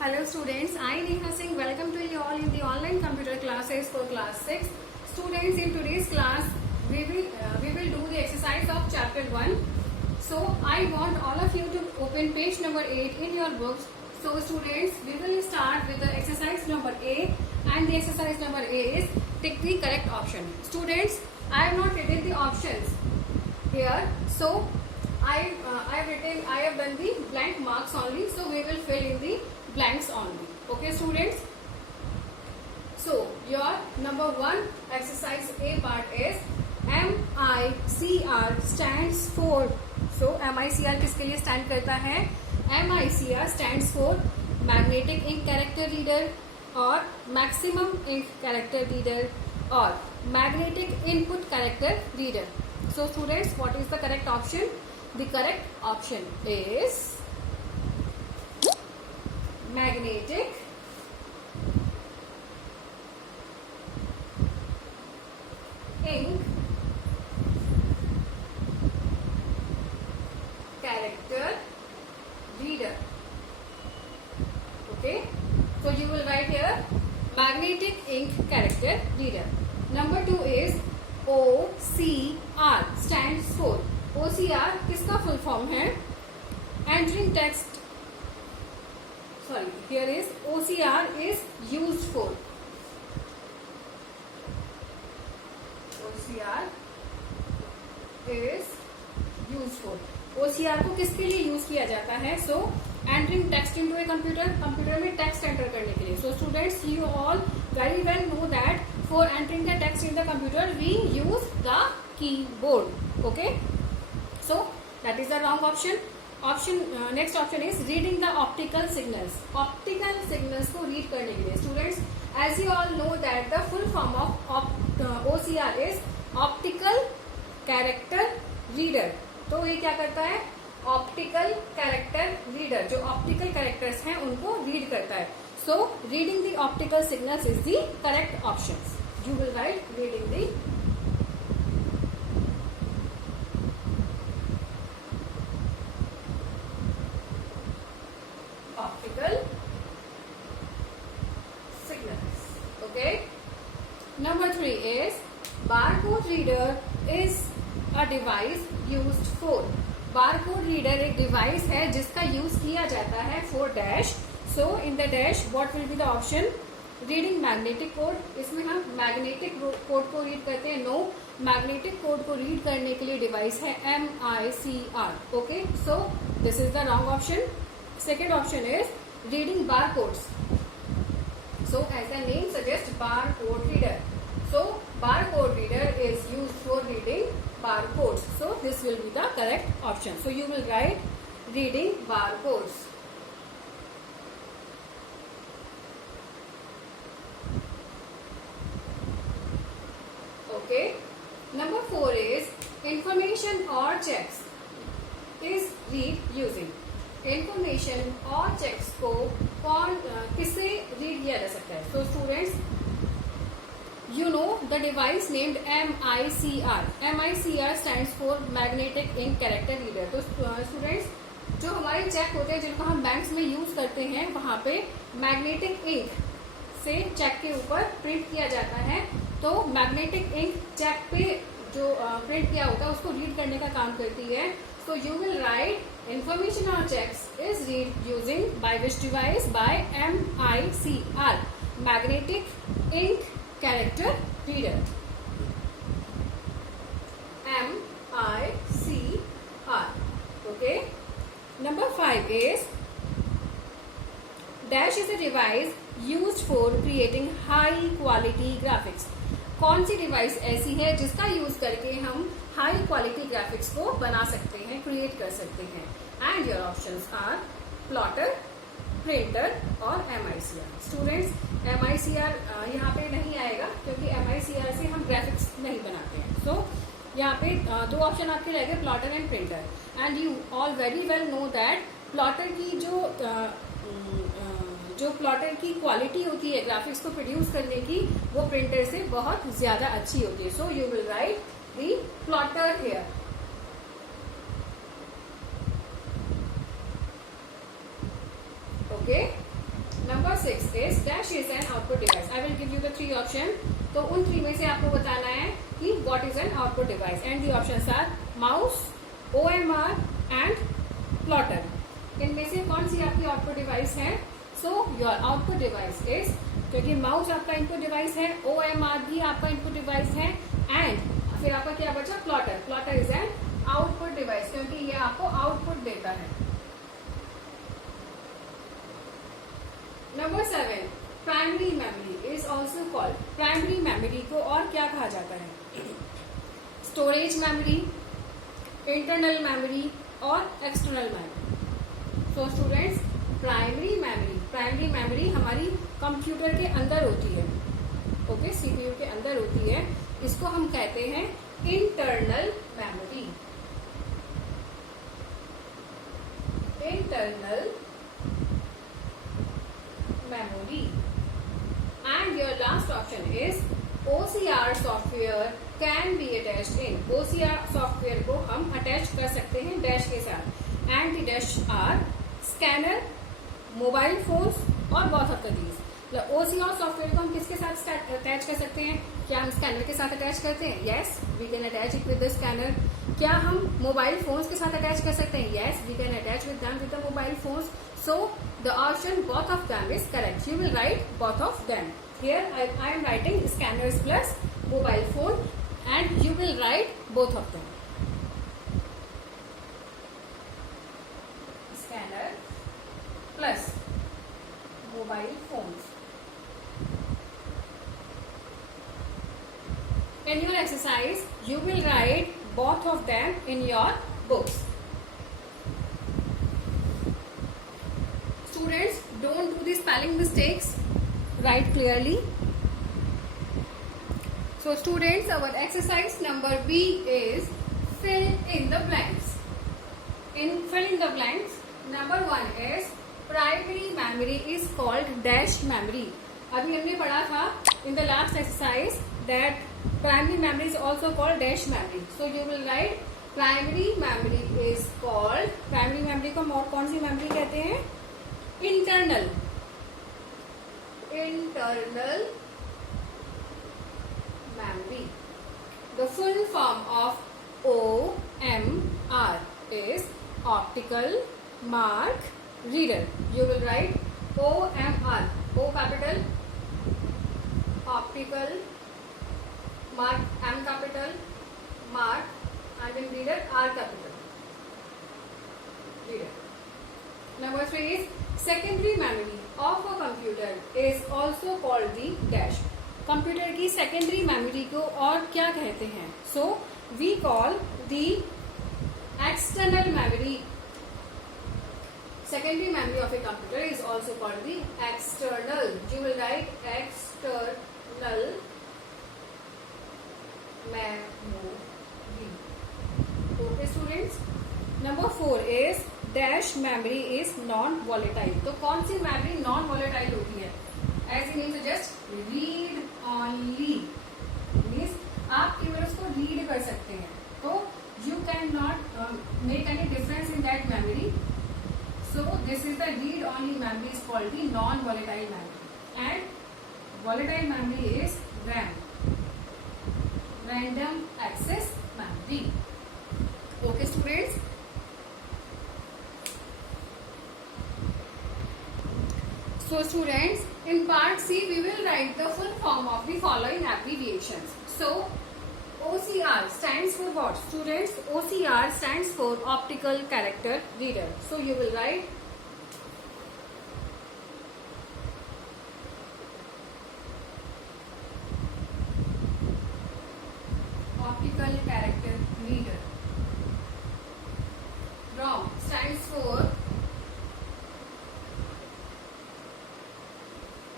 Hello students, I Neha Singh welcome to you all in the online computer classes for class 6. Students, in today's class we will do the exercise of chapter 1. So I want all of you to open page number 8 in your books. So students, we will start with the exercise number A, and the exercise number A is tick the correct option. Students, I have not written the options here, so I have done the blank marks only, so we will fill in the blanks only. Okay students, so your number 1 exercise A part is MICR stands for. So MICR किसके लिए stand करता है? MICR stands for magnetic ink character reader और maximum ink character reader और magnetic input character reader. So students, what is the correct option? The correct option is magnetic ink character reader. Okay, so you will write here magnetic ink character reader. Number 2 is OCR stands for. OCR किसका full form है? Entering text. Sorry, here is OCR is used for. OCR is used for. OCR को किसके लिए use किया जाता है? So entering text into a computer, computer में text enter करने के लिए. So students, you all very well know that for entering the text in the computer we use the keyboard. Okay, so that is the wrong option. Next option is reading the optical signals. Optical signals को read करने के लिए. Students, as you all know that the full form of OCR is optical character reader. तो ये क्या करता है? Optical character reader, जो ऑप्टिकल कैरेक्टर्स हैं उनको रीड करता है. So reading the optical signals is the correct option. You will right reading the optical signals. Okay. Number 3 is barcode reader is a device used for. Barcode reader एक device है जिसका use किया जाता है for dash. So in the dash what will be the option? Reading magnetic code. इसमें हम magnetic code को read करते हैं. नो, मैग्नेटिक कोड को रीड करने के लिए डिवाइस है MICR. Okay, so this is the wrong option. Second option is reading barcodes. So as the name suggest barcode reader. So barcode reader is used for reading barcodes. So this will be the correct option. So you will write reading barcodes. Okay. Number 4 is information or checks is read using. Information और checks को कौन किससे read किया जा सकता है? So students, you know the device named MICR. MICR stands for magnetic ink character reader. तो students, जो हमारे चेक होते हैं जिनको हम बैंक्स में यूज करते हैं, वहां पे मैग्नेटिक इंक से चेक के ऊपर प्रिंट किया जाता है. तो मैग्नेटिक इंक चेक पे जो प्रिंट किया होता है उसको रीड करने का काम करती है. So you will write information on checks is read using by which device? By MICR, magnetic ink character reader. MICR. Okay. Number 5 is dash is a device used for creating high quality graphics. कौन सी device ऐसी है जिसका use करके हम high quality graphics को बना सकते हैं, क्रिएट कर सकते हैं? And your options are plotter, printer और MICR. स्टूडेंट्स, MICR यहाँ पे नहीं आएगा क्योंकि MICR से हम ग्राफिक्स नहीं बनाते हैं. सो यहाँ पे दो ऑप्शन आपके रह गए, plotter and printer. And you all very well know that plotter की जो प्लॉटर की क्वालिटी होती है ग्राफिक्स को प्रोड्यूस करने की, वो प्रिंटर से बहुत ज्यादा अच्छी होती है. So you will right the plotter here. Okay. 6 is dash is an output device. I will give you the 3 option. तो उन 3 में से आपको बताना है कि what is an output device, and the options are mouse, OMR and plotter. इनमें से कौन सी आपकी आउटपुट डिवाइस है? So your output device is, क्योंकि माउस आपका इनपुट डिवाइस है, OMR भी आपका इनपुट डिवाइस है, एंड फिर आपका क्या बचा? Plotter. Plotter is an output device क्योंकि ये आपको आउटपुट देता है. Number 7, primary memory is also called. Primary memory को और क्या कहा जाता है? स्टोरेज मेमोरी, इंटरनल मेमोरी और external memory. So students, primary memory हमारी कंप्यूटर के अंदर होती है. ओके, सीपीयू के अंदर होती है. इसको हम कहते हैं internal memory. Internal memory. And your last option is OCR software can be attached in. OCR software को हम attach कर सकते हैं dash के साथ. And the dash are scanner, mobile phones और both of these. OCR software को हम किसके साथ attach कर सकते हैं? क्या हम scanner के साथ attach करते हैं? Yes, we can attach it with the scanner. क्या हम mobile phones के साथ attach कर सकते हैं? Yes, we can attach with them with the mobile phones. So the option both of them is correct. You will write both of them. Here I am writing scanners plus mobile phone, and you will write both of them. Scanner plus mobile phones. In your exercise, you will write both of them in your books. Students, don't do the spelling mistakes. Write clearly. So students, our exercise number B is fill in the blanks. In fill in the blanks, number 1 is primary memory is called dash memory. अभी हमने पढ़ा था in the last exercise that primary memory is also called dash memory. So you will write primary memory is called, primary memory को हम और कौन सी memory कहते हैं? Internal memory. The full form of OMR is optical mark reader. You will write OMR, O capital, optical mark, M capital, mark, and in reader R capital, reader. Number 3 is secondary memory of a computer is also called the dash. Computer की secondary memory को और क्या कहते हैं? So we call the external memory. Secondary memory of a computer is also called the external. You will write external memory. Okay students, number 4 is dash memory is non volatile. तो कौन सी memory non volatile होती है? As mean just read only, means आप केवल उसको read कर सकते हैं. तो you can not make any difference in that memory. So this is the read only memory is called the non volatile memory. And volatile memory is RAM, random access memory. Okay students, so students, in part C we will write the full form of the following abbreviations. So OCR stands for what? Students, OCR stands for optical character reader. So you will write optical character reader. ROM stands for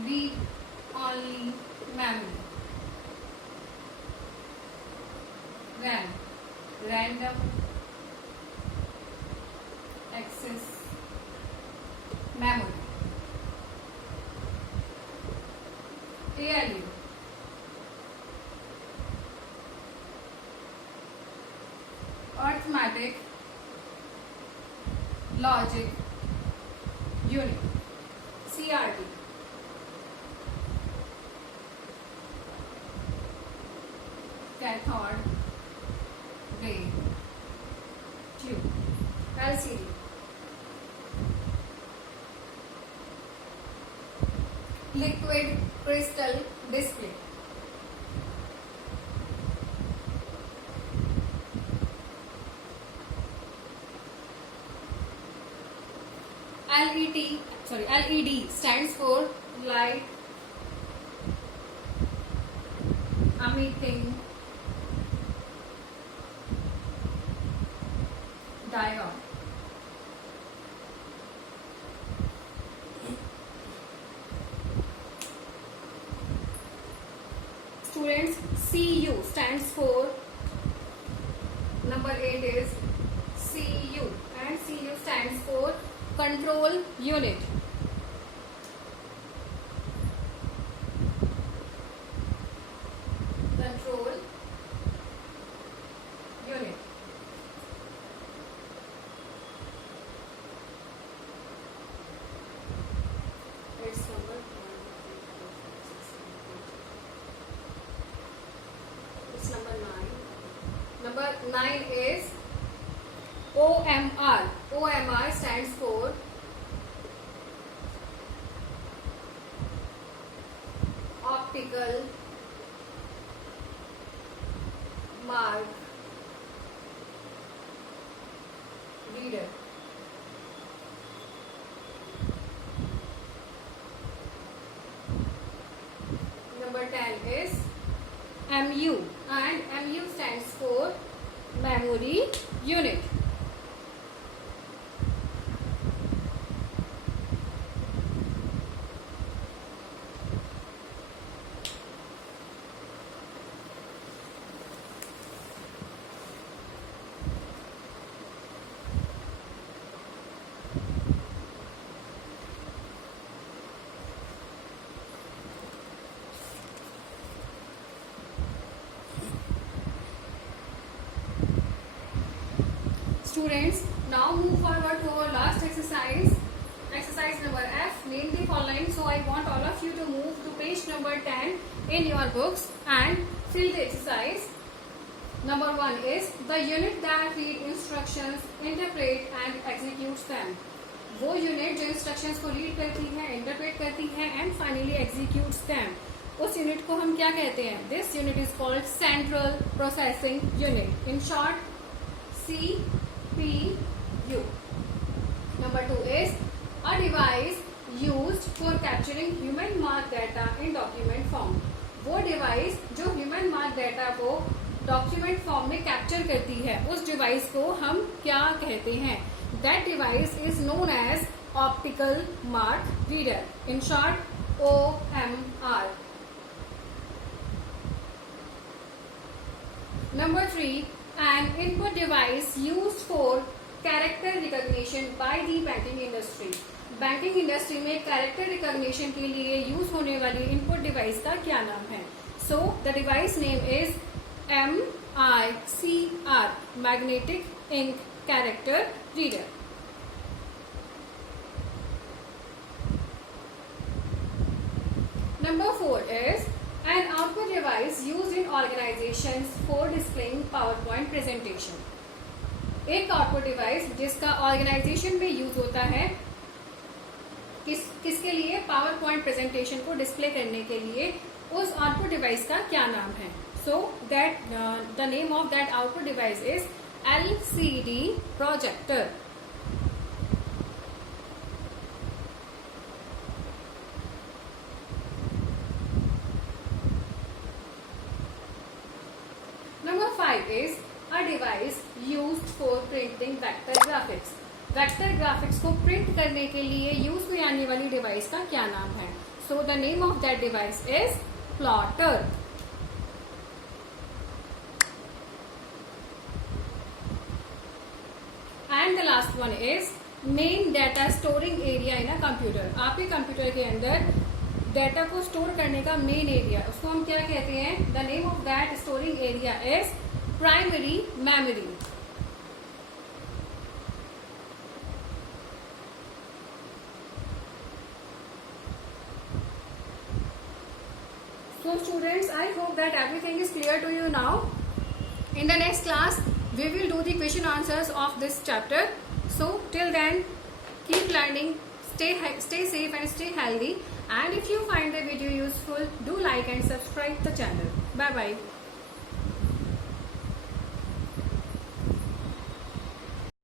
read only memory. RAM, random access memory. ALU, arithmetic logic unit. CRT, cathode ray tube, LCD. Liquid crystal display. LED stands for light emitting diode. Students, CU stands for, number 8 is CU, and CU stands for control unit. Control unit. It's number 9. It's number 9. Number 9 is OMR. OMR stands for optical mark reader. Number 10 is MU, and MU stands for memory unit. Students, now move forward to our last exercise. Exercise number F. Name the following. So I want all of you to move to page number 10 in your books and fill the exercise. Number 1 is the unit that read instructions, interpret and executes them. वो unit जो instructions को read करती है, interpret करती है and finally executes them, उस unit को हम क्या कहते हैं? This unit is called central processing unit, in short CPU. Number 2 is a device used for capturing human mark data in document form. वो डिवाइस जो ह्यूमन मार्क डाटा को document form में कैप्चर करती है, उस डिवाइस को हम क्या कहते हैं? That device is known as optical mark reader, in short OMR. Number 3, an input device used for character recognition by the banking industry. Banking industry में कैरेक्टर रिकॉग्निशन के लिए यूज होने वाली इनपुट डिवाइस का क्या नाम है? So the device name is MICR, magnetic ink character reader. Number 4 is an output device used in organizations for displaying PowerPoint presentation. एक आउटपुट डिवाइस जिसका ऑर्गेनाइजेशन में यूज होता है, किसके लिए? पावर पॉइंट प्रेजेंटेशन को डिस्प्ले करने के लिए. उस आउटपुट डिवाइस का क्या नाम है? So that the name of that output device is LCD projector. Number 5 is a device used for printing vector graphics. Vector graphics को प्रिंट करने के लिए यूज में आने वाली डिवाइस का क्या नाम है? So the name of that device is plotter. And the last one is main data storing area in a computer. आपके कंप्यूटर के अंदर डाटा को स्टोर करने का मेन एरिया, उसको हम क्या कहते हैं? The name of that storing area is primary memory. So students, I hope that everything is clear to you now. In the next class, we will do the question answers of this chapter. So till then, keep learning, stay safe and stay healthy. And if you find the video useful, do like and subscribe the channel. Bye bye.